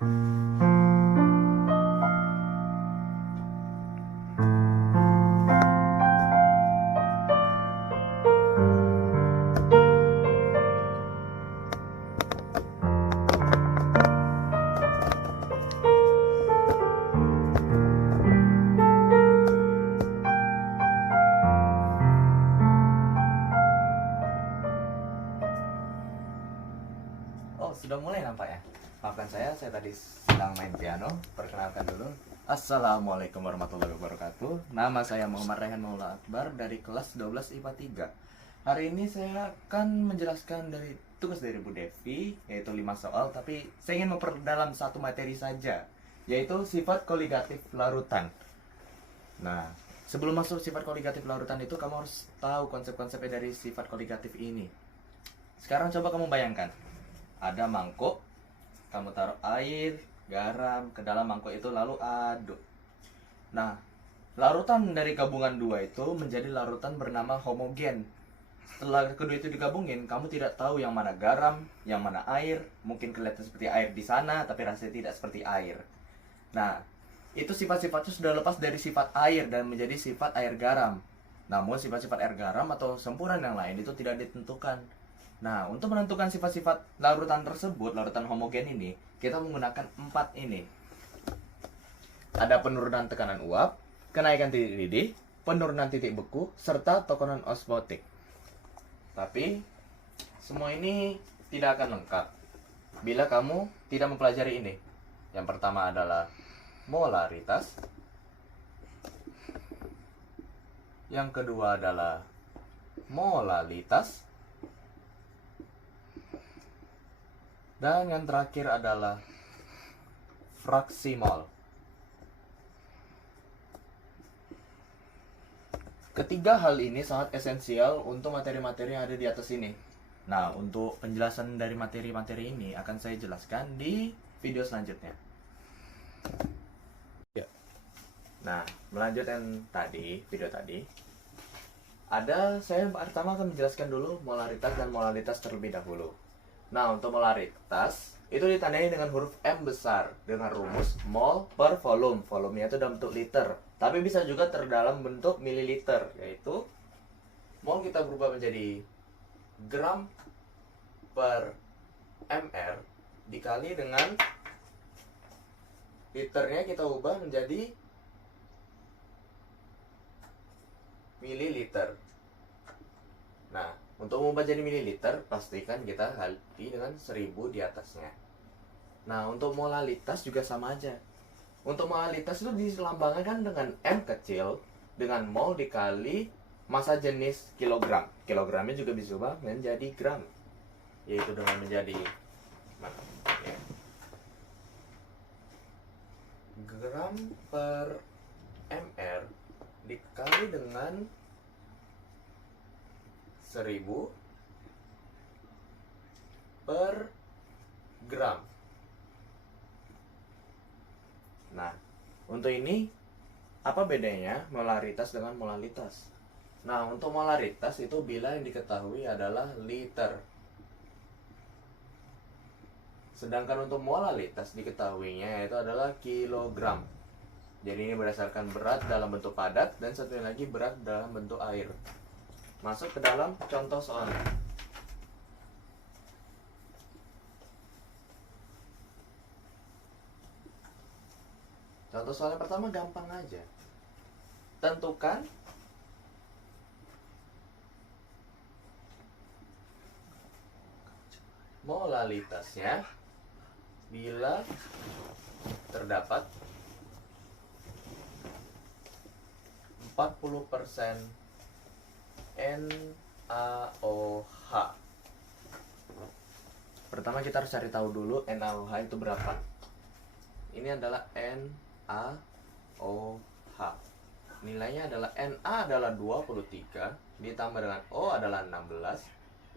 Oh, sudah mulai nampaknya. Maafkan saya tadi sedang main piano. Perkenalkan dulu. Assalamualaikum warahmatullahi wabarakatuh. Nama saya Muhammad Raihan Maula Akbar dari kelas 12 IPA 3. Hari ini saya akan menjelaskan dari tugas dari Bu Devi, yaitu 5 soal, tapi saya ingin memperdalam satu materi saja, yaitu sifat koligatif larutan. Nah, sebelum masuk sifat koligatif larutan itu, kamu harus tahu konsep-konsepnya dari sifat koligatif ini. Sekarang coba kamu bayangkan. Ada mangkuk, kamu taruh air, garam ke dalam mangkuk itu lalu aduk. Nah, larutan dari gabungan dua itu menjadi larutan bernama homogen. Setelah kedua itu digabungin, kamu tidak tahu yang mana garam, yang mana air. Mungkin kelihatan seperti air di sana, tapi rasanya tidak seperti air. Nah, itu sifat-sifatnya sudah lepas dari sifat air dan menjadi sifat air garam. Namun sifat-sifat air garam atau campuran yang lain itu tidak ditentukan. Nah, untuk menentukan sifat-sifat larutan tersebut, larutan homogen ini, kita menggunakan 4 ini. Ada penurunan tekanan uap, kenaikan titik didih, penurunan titik beku, serta tekanan osmotik. Tapi, semua ini tidak akan lengkap bila kamu tidak mempelajari ini. Yang pertama adalah molaritas. Yang kedua adalah molalitas. Dan yang terakhir adalah fraksi mol. Ketiga hal ini sangat esensial untuk materi-materi yang ada di atas ini. Nah, untuk penjelasan dari materi-materi ini akan saya jelaskan di video selanjutnya. Nah, melanjutkan video tadi. Saya pertama akan menjelaskan dulu molaritas dan molalitas terlebih dahulu. Nah, untuk molaritas itu ditandai dengan huruf M besar dengan rumus mol per volume. Volumenya itu dalam bentuk liter, tapi bisa juga terdalam bentuk mililiter, yaitu mol kita berubah menjadi gram per mr dikali dengan liternya kita ubah menjadi mililiter. Nah, untuk mengubah jadi mililiter, pastikan kita kali dengan 1000 di atasnya. Nah, untuk molalitas juga sama aja. Untuk molalitas itu dilambangkan dengan M kecil dengan mol dikali massa jenis kilogram. Kilogramnya juga bisa ubah menjadi gram, yaitu dengan menjadi gram per mr dikali dengan 1000 per gram. Nah, untuk ini apa bedanya molaritas dengan molalitas? Nah, untuk molaritas itu bila yang diketahui adalah liter. Sedangkan untuk molalitas diketahuinya itu adalah kilogram. Jadi ini berdasarkan berat dalam bentuk padat dan satunya lagi berat dalam bentuk air. Masuk ke dalam contoh soalnya. Contoh soal yang pertama gampang aja. Tentukan molalitasnya bila terdapat 40% NaOH. Pertama kita harus cari tahu dulu NaOH itu berapa. Ini adalah NaOH. Nilainya adalah Na adalah 23 ditambah dengan O adalah 16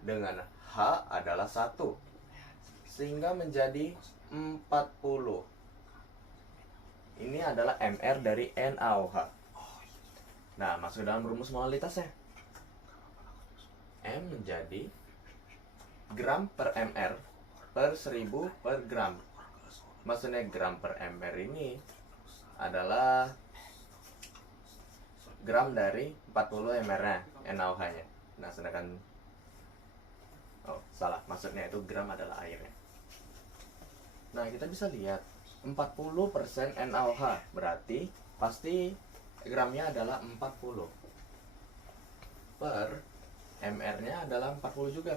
dengan H adalah 1. Sehingga menjadi 40. Ini adalah MR dari NaOH. Nah, masuk dalam rumus molalitasnya. M menjadi gram per mr per 1000 per gram. Maksudnya gram per ml ini adalah gram dari 40 ml-nya NaOH-nya. Nah, sedangkan salah, maksudnya itu gram adalah airnya. Nah, kita bisa lihat 40% NaOH, berarti pasti gramnya adalah 40 per ml-nya adalah 40 juga,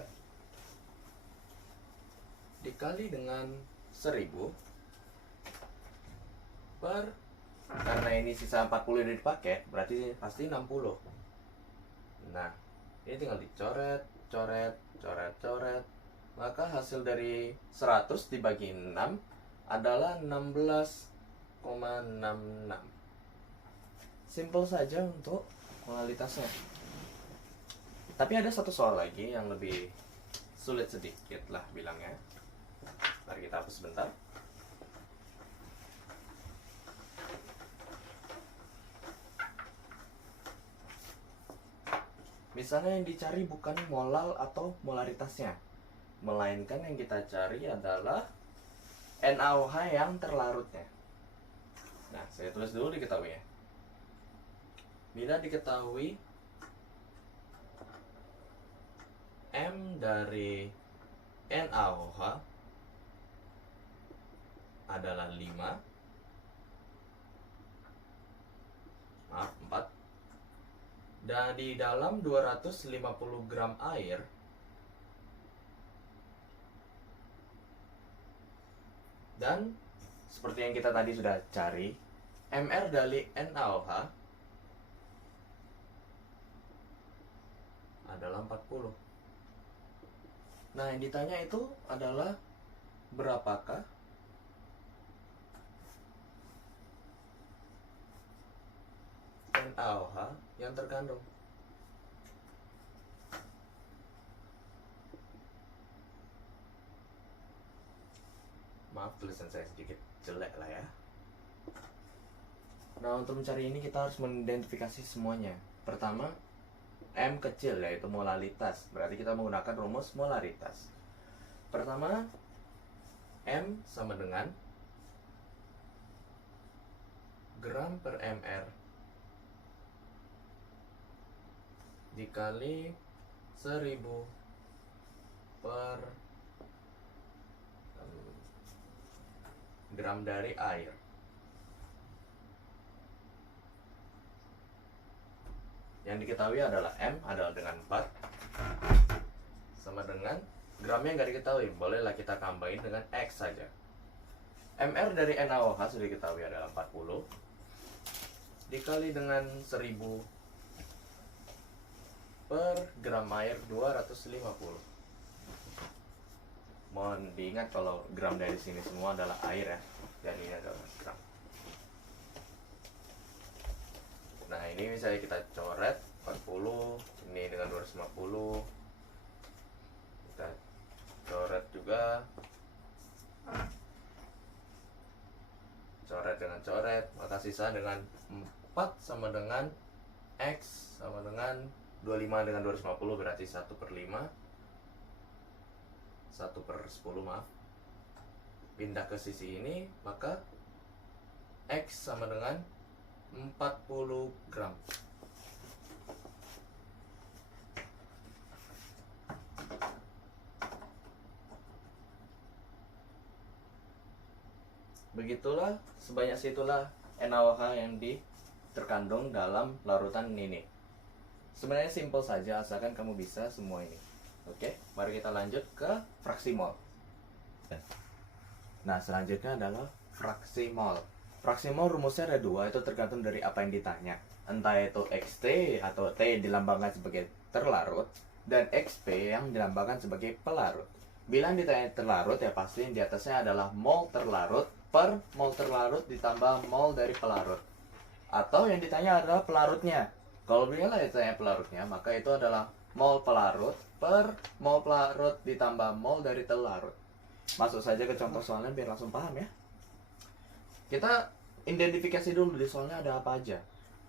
dikali dengan 1000 per, karena ini sisa 40 udah dipakai, berarti pasti 60. Nah, ini tinggal dicoret, coret, coret, coret. Maka hasil dari 100 dibagi 6 adalah 16,66. Simple saja untuk kualitasnya. Tapi ada satu soal lagi yang lebih sulit sedikit lah bilangnya. Mari kita hapus sebentar. Misalnya yang dicari bukan molal atau molaritasnya, melainkan yang kita cari adalah NaOH yang terlarutnya. Nah, saya tulis dulu diketahui ya. Bila diketahui M dari NaOH adalah 4, dan di dalam 250 gram air dan seperti yang kita tadi sudah cari, mR dari NaOH adalah 40. Nah, yang ditanya itu adalah berapakah NaOH yang terkandung. Maaf, tulisan saya sedikit jelek lah ya. Nah, untuk mencari ini kita harus mengidentifikasi semuanya. Pertama, M kecil, yaitu molalitas. Berarti kita menggunakan rumus molaritas. Pertama, M sama dengan gram per mR dikali 1000 per gram dari air. Yang diketahui adalah M adalah dengan 4 sama dengan gramnya nggak diketahui, bolehlah kita tambahin dengan X saja. mR dari NaOH sudah diketahui adalah 40 dikali dengan 1000 per gram air 250. Mohon diingat kalau gram dari sini semua adalah air ya, dan ini adalah gram. Nah, ini misalnya kita coret 40, ini dengan 250. Kita coret juga. Coret dengan coret, maka sisa dengan 4 sama dengan X sama dengan 25 dengan 250, berarti 1/5, 1/10 maaf. Pindah ke sisi ini, maka X sama dengan 40 gram. Begitulah, sebanyak situlah NaOH yang terkandung dalam larutan ini. Sebenarnya simpel saja, asalkan kamu bisa semua ini. Oke, mari kita lanjut ke fraksi mol. Nah, selanjutnya adalah fraksi mol. Fraksi mol rumusnya ada 2, itu tergantung dari apa yang ditanya. Entah itu XT atau T dilambangkan sebagai terlarut, dan XP yang dilambangkan sebagai pelarut. Bila yang ditanya terlarut, ya pasti yang di atasnya adalah mol terlarut per mol terlarut ditambah mol dari pelarut. Atau yang ditanya adalah pelarutnya. Kalau bila ditanya pelarutnya, maka itu adalah mol pelarut per mol pelarut ditambah mol dari terlarut. Masuk saja ke contoh soalnya biar langsung paham ya. Kita identifikasi dulu di soalnya ada apa aja.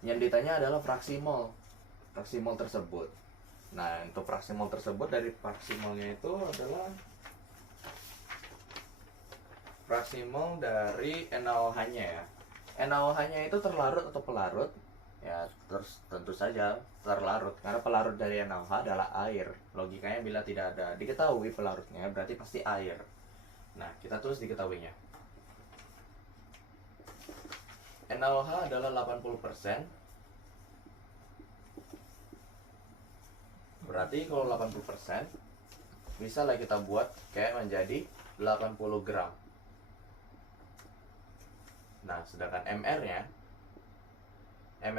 Yang ditanya adalah fraksi mol tersebut. Nah, untuk fraksi mol tersebut, dari fraksi molnya itu adalah fraksi mol dari NaOH-nya ya. NaOH-nya itu terlarut atau pelarut? Ya, terus tentu saja terlarut karena pelarut dari NaOH adalah air. Logikanya bila tidak ada diketahui pelarutnya berarti pasti air. Nah, kita tulis diketahuinya. NaOH adalah 80%. Berarti kalau 80% bisa lah kita buat kayak menjadi 80 gram. Nah, sedangkan MR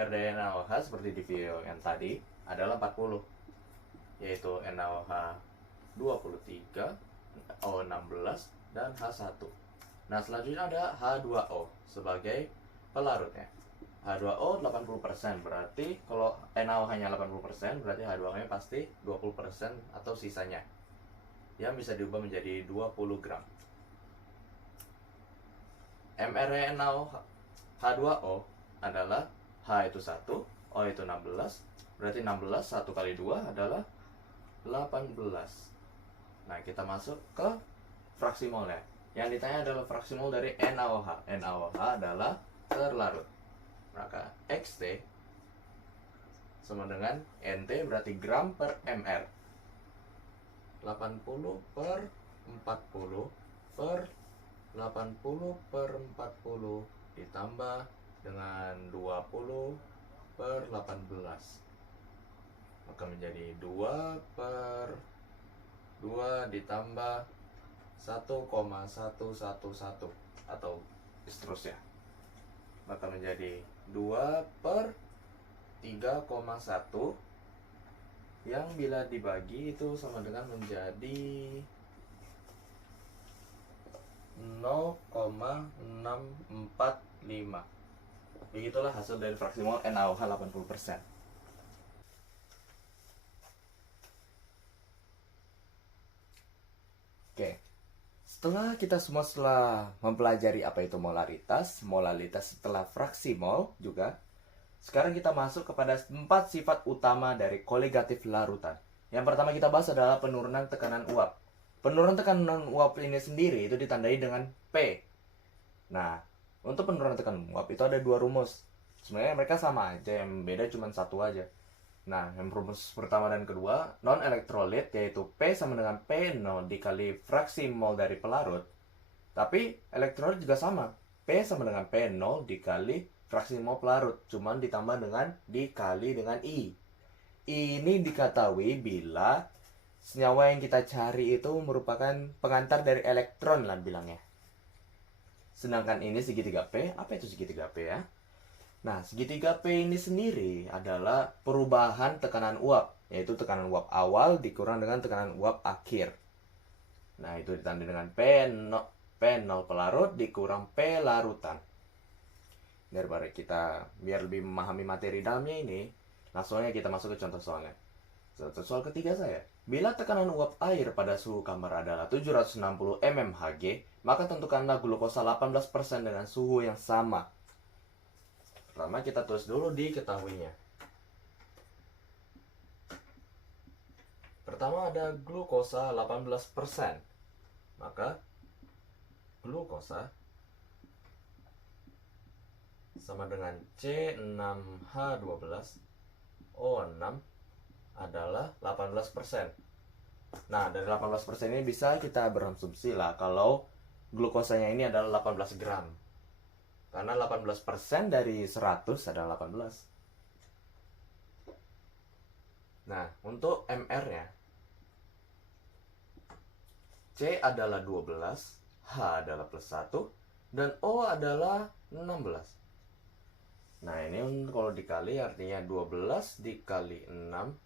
dari NaOH seperti di video yang tadi adalah 40, yaitu NaOH 23, O16, dan H1. Nah, selanjutnya ada H2O sebagai pelarutnya. H2O 80%, berarti kalau NaOH-nya 80%, berarti H2O-nya pasti 20% atau sisanya, yang bisa diubah menjadi 20 gram. MR NaOH H2O adalah H itu 1, O itu 16, berarti 16 1 kali 2 adalah 18. Nah, kita masuk ke fraksi molnya. Yang ditanya adalah fraksi mol dari NaOH. NaOH adalah terlarut. Maka XT sama dengan NT berarti gram per MR. 80 per 40 per 80 per 40 ditambah dengan 20 per 18, maka menjadi 2 per 2 ditambah 1,111 atau seterusnya, maka menjadi 2 per 3,1 yang bila dibagi itu sama dengan menjadi 0,645. Begitulah hasil dari fraksi mol NaOH 80%. Oke. Setelah mempelajari apa itu molaritas setelah fraksi mol juga, sekarang kita masuk kepada 4 sifat utama dari koligatif larutan. Yang pertama kita bahas adalah penurunan tekanan uap. Penurunan tekanan uap ini sendiri itu ditandai dengan P. Nah, untuk penurunan tekanan uap itu ada 2 rumus. Sebenarnya mereka sama aja, yang beda cuma satu aja. Nah, yang rumus pertama dan kedua, non-elektrolit, yaitu P sama dengan P0 dikali fraksi mol dari pelarut. Tapi elektrolit juga sama, P sama dengan P0 dikali fraksi mol pelarut, cuman ditambah dengan dikali dengan I. Ini diketahui bila senyawa yang kita cari itu merupakan pengantar dari elektron lah bilangnya. Sedangkan ini segitiga P. Apa itu segitiga P ya? Nah, segitiga P ini sendiri adalah perubahan tekanan uap, yaitu tekanan uap awal dikurang dengan tekanan uap akhir. Nah, itu ditandai dengan P0 pelarut dikurang P larutan. Biar lebih memahami materi dalamnya ini, langsung aja kita masuk ke contoh soalnya. Soal ketiga saya. Bila tekanan uap air pada suhu kamar adalah 760 mmHg, maka tentukanlah glukosa 18% dengan suhu yang sama. Pertama kita tulis dulu diketahuinya. Pertama ada glukosa 18%. Maka glukosa sama dengan C6H12O6 adalah 18%. Nah, dari 18% ini bisa kita berasumsi lah kalau glukosanya ini adalah 18 gram. Karena 18% dari 100 adalah 18. Nah, untuk MR-nya, C adalah 12, H adalah plus 1, dan O adalah 16. Nah, ini kalau dikali artinya 12 dikali 6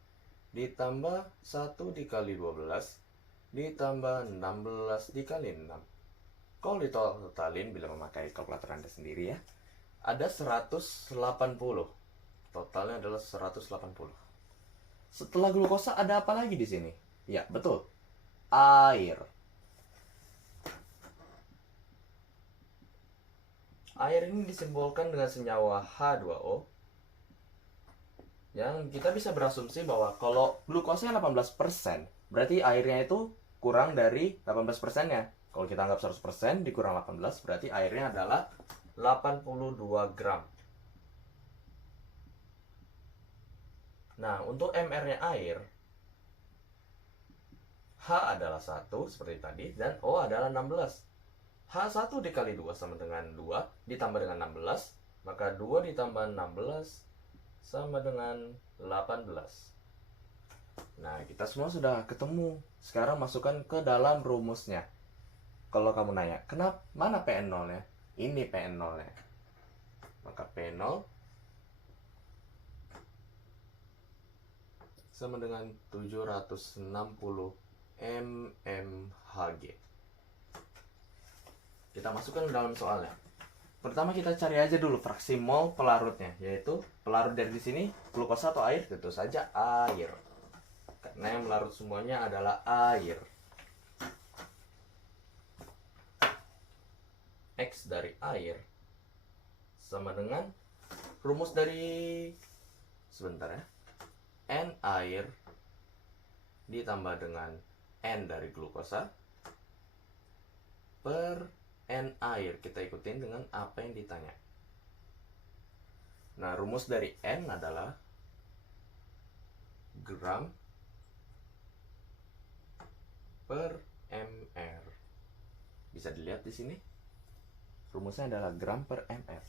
ditambah 1 dikali 12 ditambah 16 dikali 6. Kalau ditotalin bila memakai kalkulator Anda sendiri ya, ada 180. Totalnya adalah 180. Setelah glukosa ada apa lagi di sini? Ya, betul. Air. Air ini disimbolkan dengan senyawa H2O. Yang kita bisa berasumsi bahwa kalau glukosanya 18%, berarti airnya itu kurang dari 18%-nya. Kalau kita anggap 100% dikurang 18 berarti airnya adalah 82 gram. Nah, untuk MR-nya air, H adalah 1 seperti tadi dan O adalah 16. H1 dikali 2 sama dengan 2 ditambah dengan 16, maka 2 ditambah 16 sama dengan 18. Nah, kita semua sudah ketemu. Sekarang masukkan ke dalam rumusnya. Kalau kamu nanya, kenapa mana PN0-nya? Ini PN0-nya. Maka P0 sama dengan 760 mmHg. Kita masukkan ke dalam soalnya. Pertama kita cari aja dulu fraksi mol pelarutnya, yaitu pelarut dari sini glukosa atau air, tentu saja air. Karena yang melarut semuanya adalah air. X dari air sama dengan rumus dari sebentar ya. N air ditambah dengan N dari glukosa per N air. Kita ikutin dengan apa yang ditanya. Nah, rumus dari N adalah gram per mr. Bisa dilihat di sini. Rumusnya adalah gram per mr.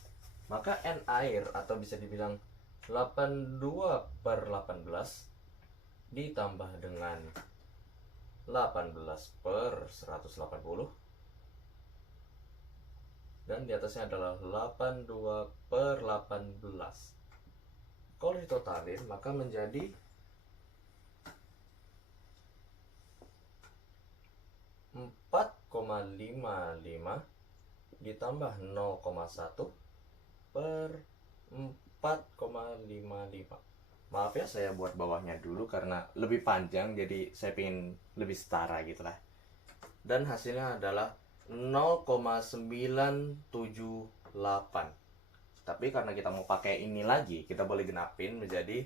Maka N air atau bisa dibilang 82 per 18 ditambah dengan 18 per 180 dan di atasnya adalah 82 per 18. Kalau ditotalin maka menjadi 4,55 ditambah 0,1 per 4,55. Maaf ya, saya buat bawahnya dulu karena lebih panjang, jadi saya pengen lebih setara gitu lah. Dan hasilnya adalah 0,978. Tapi karena kita mau pakai ini lagi, kita boleh genapin menjadi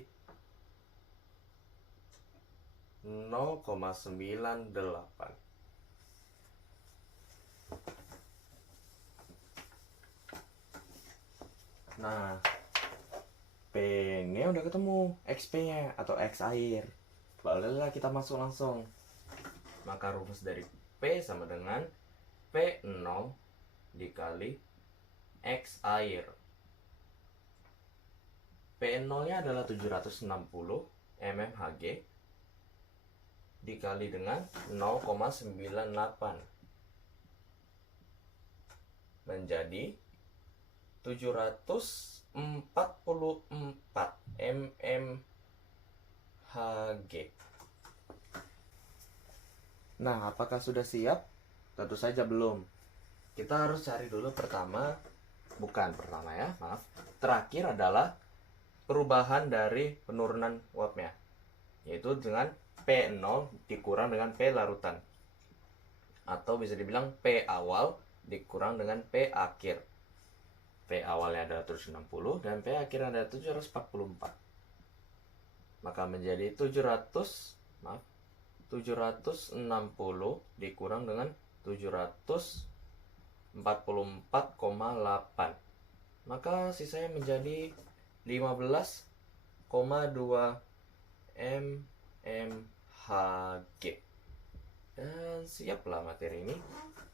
0,98. Nah, P-nya udah ketemu, XP-nya atau X air. Bolehlah kita masuk langsung. Maka rumus dari P sama dengan P0 dikali X air. P0-nya adalah 760 mmHg dikali dengan 0,98 menjadi 744 mmHg. Nah, apakah sudah siap? Tentu saja belum. Kita harus cari dulu terakhir adalah perubahan dari penurunan uapnya, yaitu dengan P0 dikurang dengan P larutan, atau bisa dibilang P awal dikurang dengan P akhir. P awalnya adalah 760 dan P akhirnya adalah 744. Maka menjadi 760 dikurang dengan 744,8. Maka sisanya menjadi 15,2 mmHg. Dan siaplah materi ini.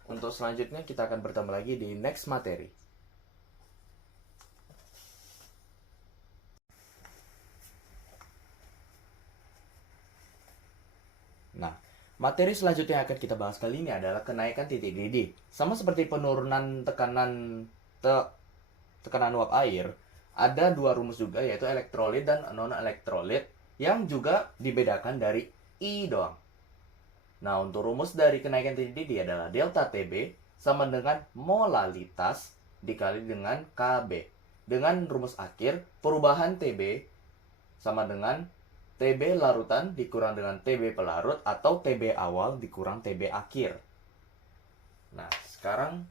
Untuk selanjutnya kita akan bertemu lagi di next materi. Nah, materi selanjutnya yang akan kita bahas kali ini adalah kenaikan titik didih. Sama seperti penurunan tekanan uap air, ada dua rumus juga, yaitu elektrolit dan non-elektrolit, yang juga dibedakan dari I doang. Nah, untuk rumus dari kenaikan titik didih adalah delta TB sama dengan molalitas dikali dengan KB. Dengan rumus akhir, perubahan TB sama dengan TB larutan dikurang dengan TB pelarut atau TB awal dikurang TB akhir. Nah, sekarang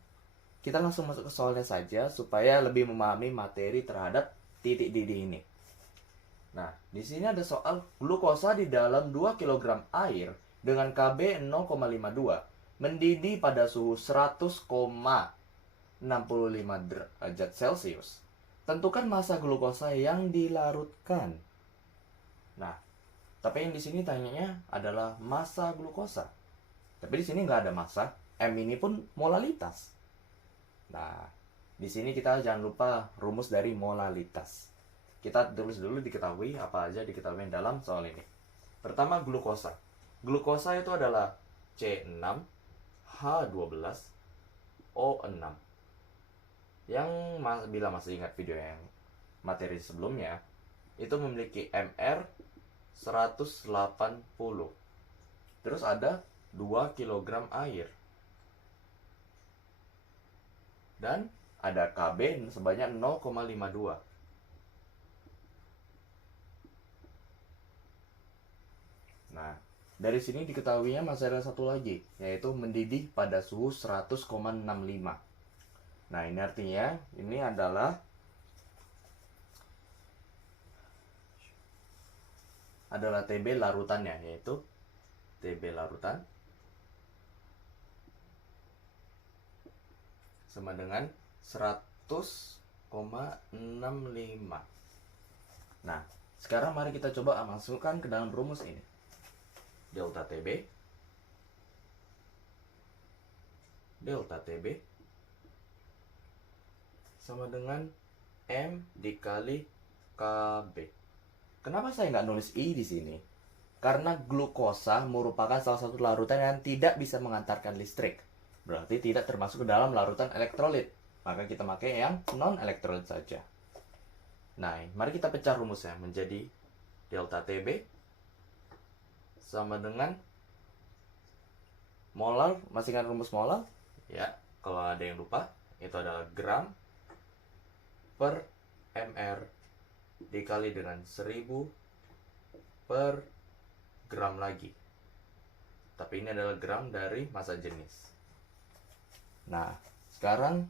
kita langsung masuk ke soalnya saja supaya lebih memahami materi terhadap titik didih ini. Nah, di sini ada soal glukosa di dalam 2 kg air dengan KB 0,52 mendidih pada suhu 100,65 derajat Celcius. Tentukan massa glukosa yang dilarutkan. Nah, tapi yang di sini tanyanya adalah massa glukosa. Tapi di sini nggak ada massa. M ini pun molalitas. Nah, di sini kita jangan lupa rumus dari molalitas. Kita tulis dulu diketahui apa aja diketahui dalam soal ini. Pertama, glukosa. Glukosa itu adalah C6H12O6. Yang bila masih ingat video yang materi sebelumnya, itu memiliki MR 180. Terus ada 2 kg air. Dan ada Kb sebanyak 0,52. Nah, dari sini diketahuinya masih ada satu lagi, yaitu mendidih pada suhu 100,65. Nah, ini artinya ini adalah TB larutannya, yaitu TB larutan sama dengan 100,65. Nah, sekarang mari kita coba masukkan ke dalam rumus ini. Delta TB sama dengan M dikali KB. Kenapa saya nggak nulis I di sini? Karena glukosa merupakan salah satu larutan yang tidak bisa mengantarkan listrik. Berarti tidak termasuk ke dalam larutan elektrolit. Maka kita pakai yang non-elektrolit saja. Nah, mari kita pecah rumusnya menjadi delta TB sama dengan molar. Masih ingat rumus molar? Ya, kalau ada yang lupa, itu adalah gram per mr dikali dengan 1000 per gram lagi. Tapi ini adalah gram dari massa jenis. Nah, sekarang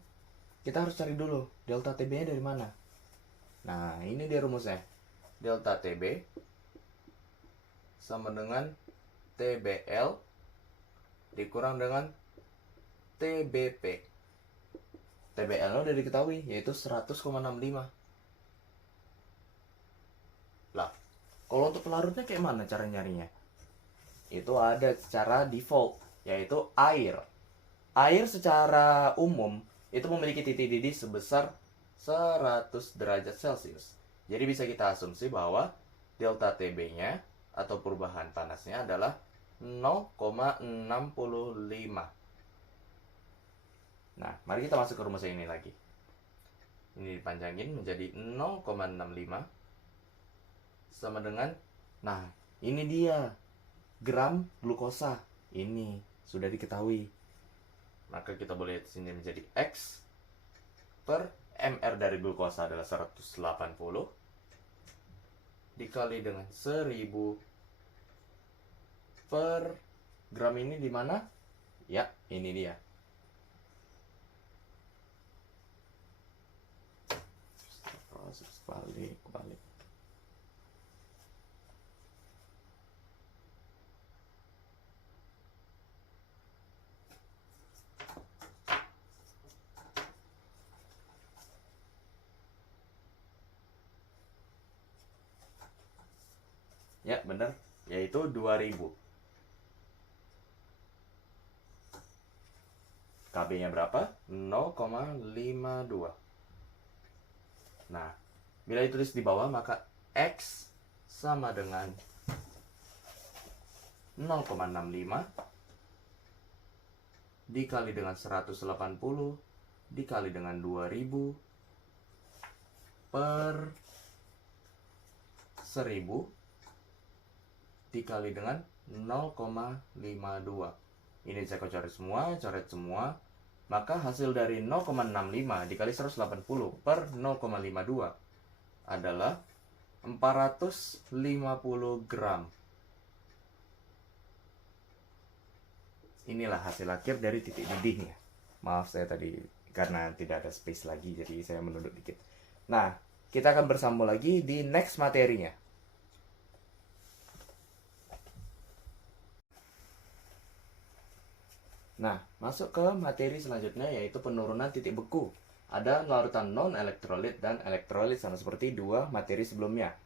kita harus cari dulu delta TB-nya dari mana. Nah, ini dia rumusnya. Delta TB sama dengan TBL dikurang dengan TBP. TBL udah diketahui, yaitu 100,65. Lah, kalau untuk pelarutnya kayak mana cara nyarinya? Itu ada secara default, yaitu air. Air secara umum itu memiliki titik didih sebesar 100 derajat Celcius. Jadi bisa kita asumsi bahwa delta TB-nya atau perubahan panasnya adalah 0,65. Nah, mari kita masuk ke rumus ini lagi. Ini dipanjangin menjadi 0,65 sama dengan, nah ini dia gram glukosa. Ini sudah diketahui. Maka kita boleh lihat sini menjadi X per MR dari glukosa adalah 180 dikali dengan 1000 per gram. Ini di mana? Ya, ini dia. Proses balik. Ya, benar. Yaitu 2000. KB-nya berapa? 0,52. Nah, bila ditulis di bawah, maka X sama dengan 0,65 dikali dengan 180 dikali dengan 2000 per 1000 dikali dengan 0,52. Ini saya coret semua. Maka hasil dari 0,65 dikali 180 per 0,52 adalah 450 gram. Inilah hasil akhir dari titik didihnya. Maaf saya tadi karena tidak ada space lagi, jadi saya menunduk dikit. Nah, kita akan bersambung lagi di next materinya. Nah, masuk ke materi selanjutnya yaitu penurunan titik beku. Ada larutan non-elektrolit dan elektrolit, sama seperti dua materi sebelumnya.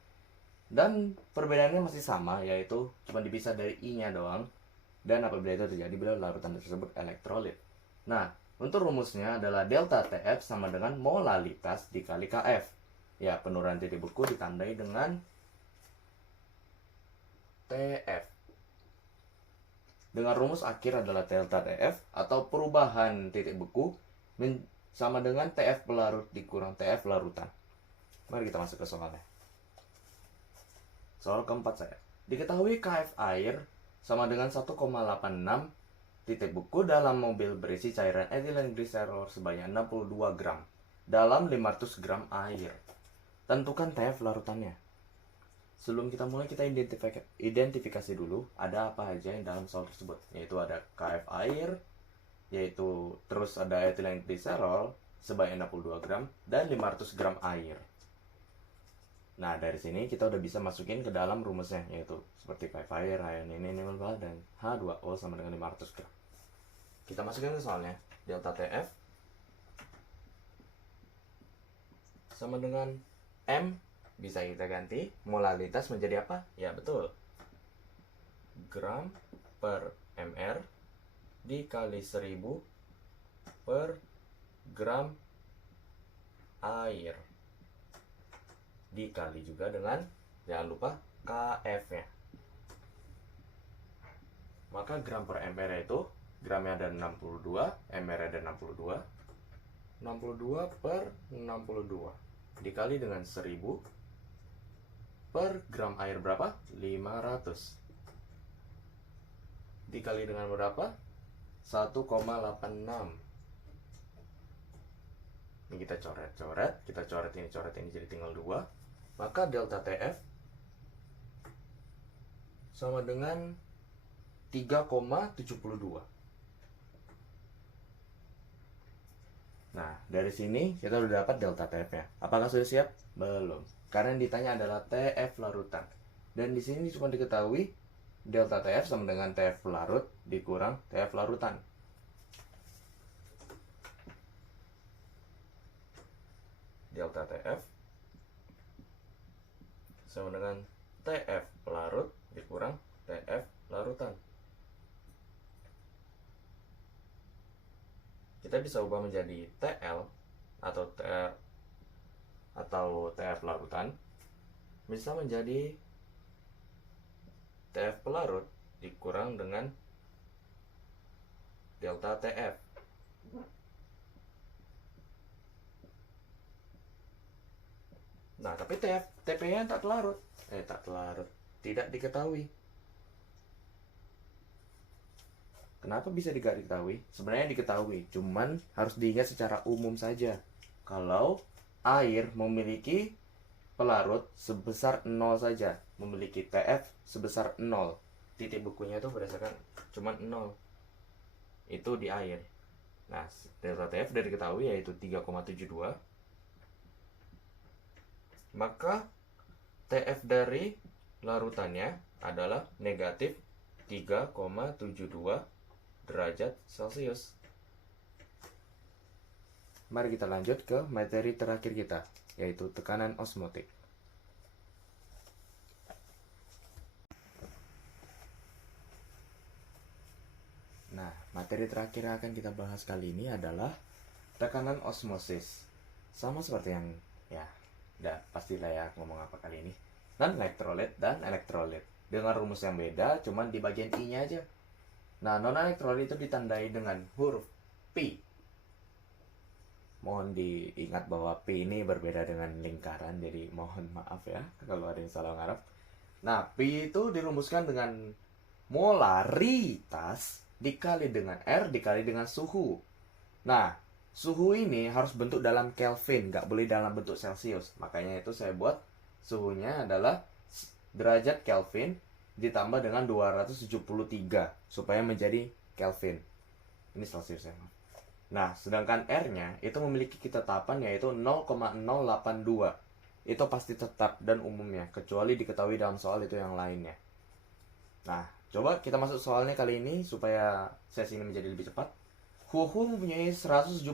Dan perbedaannya masih sama, yaitu cuma dipisah dari I-nya doang. Dan apabila itu terjadi, bila larutan tersebut elektrolit. Nah, untuk rumusnya adalah delta TF sama dengan molalitas dikali KF. Ya, penurunan titik beku ditandai dengan TF. Dengan rumus akhir adalah delta TF atau perubahan titik beku sama dengan TF pelarut dikurang TF larutan. Mari kita masuk ke soalnya. Soal keempat saya. Diketahui KF air sama dengan 1,86 titik beku dalam mobil berisi cairan etilen glycerol sebanyak 62 gram dalam 500 gram air. Tentukan TF larutannya. Sebelum kita mulai, kita identifikasi dulu ada apa aja yang dalam soal tersebut. Yaitu ada KF air, yaitu terus ada etilen glycerol sebanyak 62 gram dan 500 gram air. Nah, dari sini kita udah bisa masukin ke dalam rumusnya, yaitu seperti KF air, ini, dan H2O sama dengan 500 gram. Kita masukin ke soalnya. Delta TF sama dengan M, bisa kita ganti molalitas menjadi apa? Ya, betul. Gram per mr dikali 1000 per gram air. Dikali juga dengan, jangan lupa, KF-nya. Maka gram per mr itu, gramnya ada 62, mr ada 62. 62 per 62 dikali dengan 1000 per gram air berapa? 500. Dikali dengan berapa? 1,86. Ini kita coret-coret, kita coret ini jadi tinggal 2. Maka delta TF sama dengan 3,72. Nah, dari sini kita udah dapat delta TF-nya. Apakah sudah siap? Belum. Karena yang ditanya adalah TF larutan. Dan di sini cuma diketahui delta TF sama dengan TF larut dikurang TF larutan. Delta TF sama dengan TF larut dikurang TF larutan. Kita bisa ubah menjadi TL atau TF larutan, bisa menjadi TF pelarut dikurang dengan delta TF. Nah, tapi TP-nya tak larut, tidak diketahui. Kenapa bisa diketahui? Sebenarnya diketahui, cuman harus diingat secara umum saja. Kalau air memiliki pelarut sebesar 0 saja, memiliki TF sebesar 0, titik bekunya itu berdasarkan cuman 0. Itu di air. Nah, delta TF dari diketahui yaitu 3,72. Maka TF dari larutannya adalah negatif 3,72 derajat Celcius. Mari kita lanjut ke materi terakhir kita, yaitu tekanan osmotik. Nah, materi terakhir yang akan kita bahas kali ini adalah tekanan osmosis. Sama seperti yang, ya, udah pastilah ya ngomong apa kali ini. Non-elektrolit dan elektrolit. Dengan rumus yang beda, cuman di bagian I-nya aja. Nah, non-elektrolit itu ditandai dengan huruf P. Mohon diingat bahwa P ini berbeda dengan lingkaran, jadi mohon maaf ya kalau ada yang salah ngarap. Nah, P itu dirumuskan dengan molaritas dikali dengan R dikali dengan suhu. Nah, suhu ini harus bentuk dalam Kelvin, nggak boleh dalam bentuk Celcius. Makanya itu saya buat suhunya adalah derajat Kelvin ditambah dengan 273 supaya menjadi Kelvin. Ini Celcius ya. Nah, sedangkan R-nya itu memiliki ketetapan yaitu 0,082. Itu pasti tetap dan umumnya, kecuali diketahui dalam soal itu yang lainnya. Nah, Coba kita masuk soalnya kali ini supaya sesi ini menjadi lebih cepat. HuHu mempunyai 117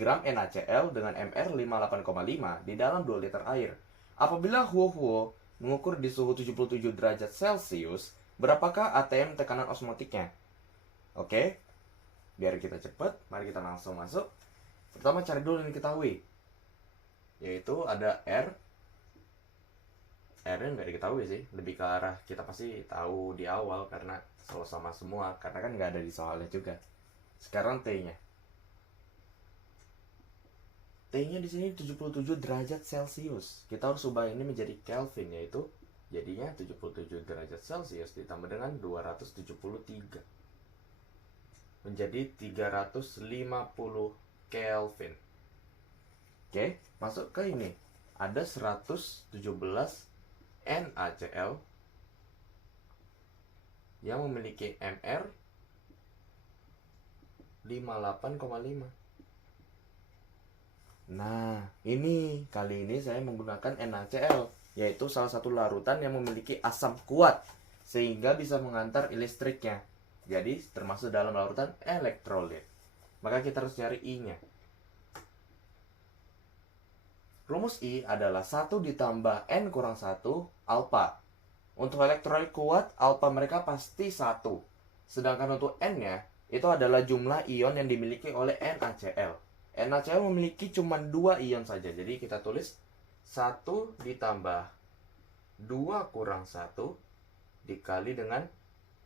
gram NaCl dengan MR 58,5 di dalam 2 liter air. Apabila HuHu mengukur di suhu 77 derajat Celcius, berapakah ATM tekanan osmotiknya? Oke, biar kita cepat, mari kita langsung masuk. Pertama cari dulu yang diketahui, yaitu ada R. R-nya nggak diketahui sih, lebih ke arah kita pasti tahu di awal karena selalu sama semua, karena kan nggak ada di soalnya juga. Sekarang T-nya. T-nya di sini 77 derajat Celcius. Kita harus ubah ini menjadi Kelvin, yaitu jadinya 77 derajat Celcius ditambah dengan 273 menjadi 350 Kelvin. Oke, masuk ke ini. Ada 117 NaCl yang memiliki MR 58,5. Nah, kali ini saya menggunakan NaCl, yaitu salah satu larutan yang memiliki asam kuat sehingga bisa mengantar listriknya. Jadi termasuk dalam larutan elektrolit. Maka kita harus cari I-nya. Rumus I adalah 1 ditambah N kurang 1 alpha. Untuk elektrolit kuat, alpha mereka pasti 1. Sedangkan untuk N-nya, itu adalah jumlah ion yang dimiliki oleh NaCl. NaCl memiliki cuma 2 ion saja. Jadi kita tulis 1 ditambah 2 kurang 1 dikali dengan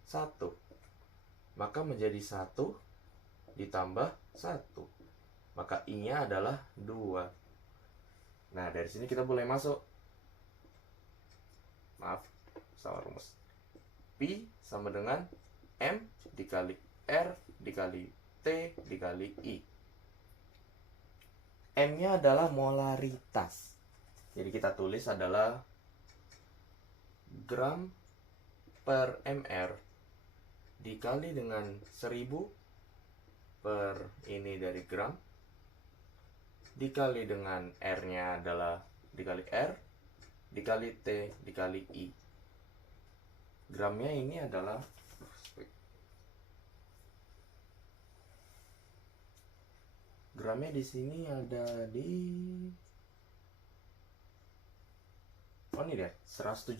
1. Maka menjadi 1 ditambah 1. Maka I-nya adalah 2. Nah, dari sini kita boleh masuk. Maaf, salah rumus. P sama dengan M dikali R dikali T dikali I. M-nya adalah molaritas. Jadi kita tulis adalah gram per mr dikali dengan 1000 per ini dari gram dikali dengan R-nya adalah dikali R dikali T dikali I. Gramnya ini adalah gramnya di sini ada di ini deh, 117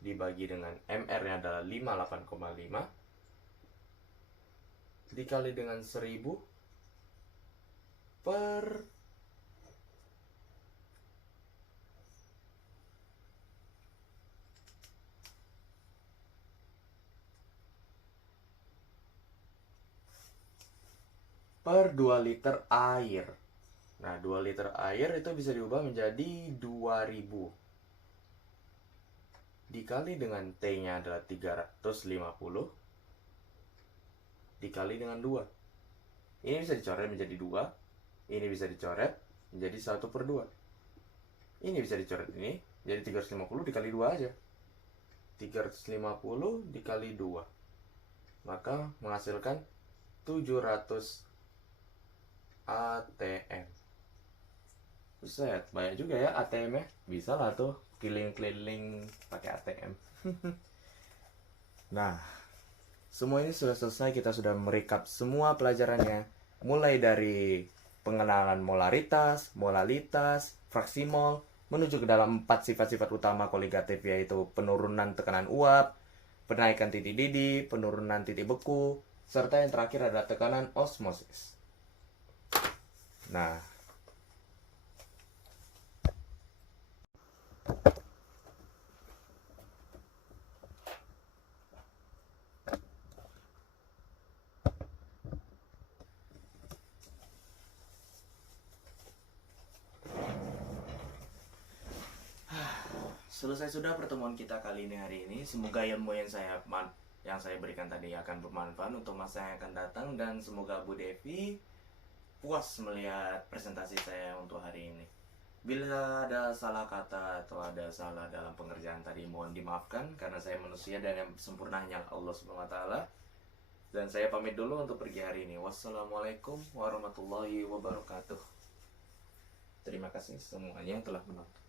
dibagi dengan MR-nya adalah 58,5 dikali dengan 1000 per per 2 liter air. Nah, 2 liter air itu bisa diubah menjadi 2000 dikali dengan T-nya adalah 350 dikali dengan 2. Ini bisa dicoret menjadi 2. Ini bisa dicoret menjadi 1/2. Ini bisa dicoret ini jadi 350 dikali 2 aja. 350 dikali 2. Maka menghasilkan 700 ATM. Buset, banyak juga ya ATM-nya. Bisa lah tuh keliling-keliling pakai ATM. Nah, semua ini sudah selesai. Kita sudah merecap semua pelajarannya. Mulai dari pengenalan molaritas, molalitas, fraksi mol, menuju ke dalam 4 sifat-sifat utama koligatif, yaitu penurunan tekanan uap, penaikan titik didih, penurunan titik beku, serta yang terakhir adalah tekanan osmosis. Nah, selesai sudah pertemuan kita kali ini hari ini. Semoga ilmu yang saya berikan tadi akan bermanfaat untuk masa yang akan datang, dan semoga Bu Devi puas melihat presentasi saya untuk hari ini. Bila ada salah kata atau ada salah dalam pengerjaan tadi, mohon dimaafkan karena saya manusia dan yang sempurna hanya Allah Subhanahu wa taala. Dan saya pamit dulu untuk pergi hari ini. Wassalamualaikum warahmatullahi wabarakatuh. Terima kasih semuanya yang telah menonton.